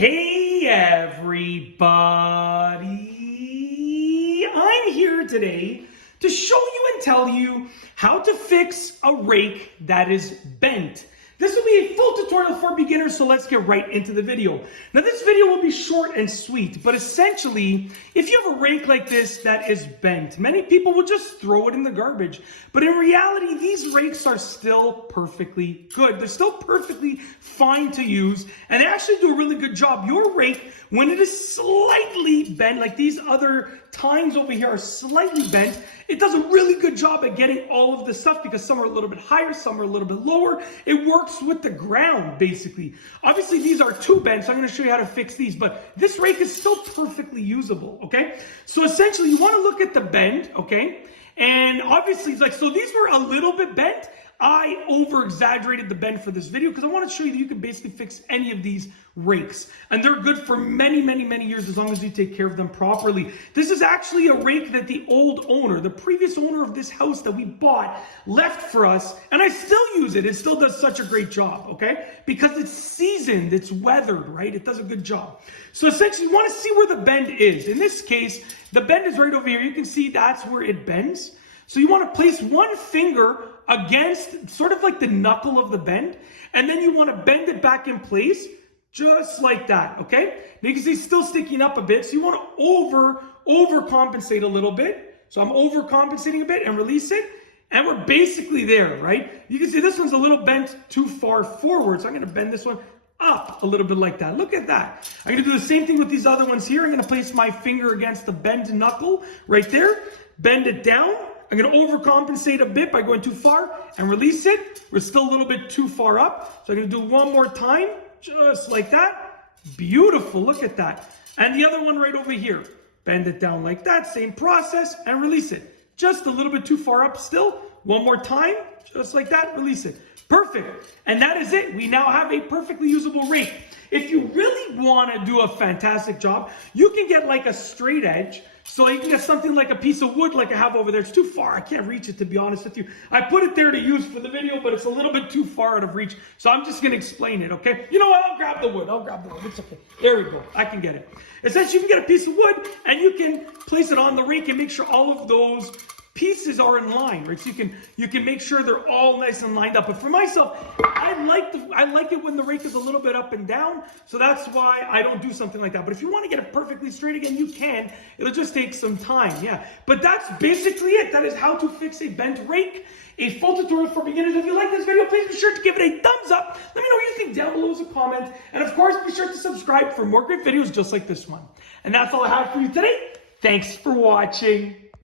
Hey everybody, I'm here today to show you and tell you how to fix a rake that is bent. This will be a full tutorial for beginners, so let's get right into the video. Now this video will be short and sweet, but essentially, if you have a rake like this that is bent, many people will just throw it in the garbage. But in reality, these rakes are still perfectly good. They're still perfectly fine to use, and they actually do a really good job. Your rake, when it is slightly bent, like these other tines over here are slightly bent, it does a really good job at getting all of the stuff because some are a little bit higher, some are a little bit lower. It works with the ground, basically. Obviously, these are too bent, so I'm going to show you how to fix these, but this rake is still perfectly usable, okay? So essentially, you want to look at the bend, okay? And obviously, so these were a little bit bent. I over-exaggerated the bend for this video because I want to show you that you can basically fix any of these rakes. And they're good for many, many, many years as long as you take care of them properly. This is actually a rake that the old owner, the previous owner of this house that we bought, left for us. And I still use it. It still does such a great job, okay? Because it's seasoned, it's weathered, right? It does a good job. So essentially, you want to see where the bend is. In this case, the bend is right over here. You can see that's where it bends. So you want to place one finger against sort of like the knuckle of the bend, and then you want to bend it back in place just like that, okay? Now you can see it's still sticking up a bit, so you want to overcompensate a little bit. So I'm overcompensating a bit and release it, and we're basically there, right? You can see this one's a little bent too far forward, so I'm going to bend this one up a little bit like that. Look at that. I'm going to do the same thing with these other ones here. I'm going to place my finger against the bent knuckle right there, bend it down. I'm going to overcompensate a bit by going too far and release it. We're still a little bit too far up. So I'm going to do one more time, just like that. Beautiful. Look at that. And the other one right over here. Bend it down like that. Same process and release it. Just a little bit too far up still. One more time, just like that. Release it. Perfect. And that is it. We now have a perfectly usable rake. If you really want to do a fantastic job, you can get like a straight edge. So you can get something like a piece of wood like I have over there. It's too far. I can't reach it, to be honest with you. I put it there to use for the video, but it's a little bit too far out of reach. So I'm just going to explain it, okay? You know what? I'll grab the wood. It's okay. There we go. I can get it. Essentially, you can get a piece of wood, and you can place it on the rake and make sure all of those pieces are in line, right? So you can make sure they're all nice and lined up. But for myself, I like it when the rake is a little bit up and down, so that's why I don't do something like that. But if you want to get it perfectly straight again, you can. It'll just take some time, yeah. But that's basically it. That is how to fix a bent rake. A full tutorial for beginners. If you like this video, please be sure to give it a thumbs up. Let me know what you think down below as a comment. And of course, be sure to subscribe for more great videos just like this one. And that's all I have for you today. Thanks for watching.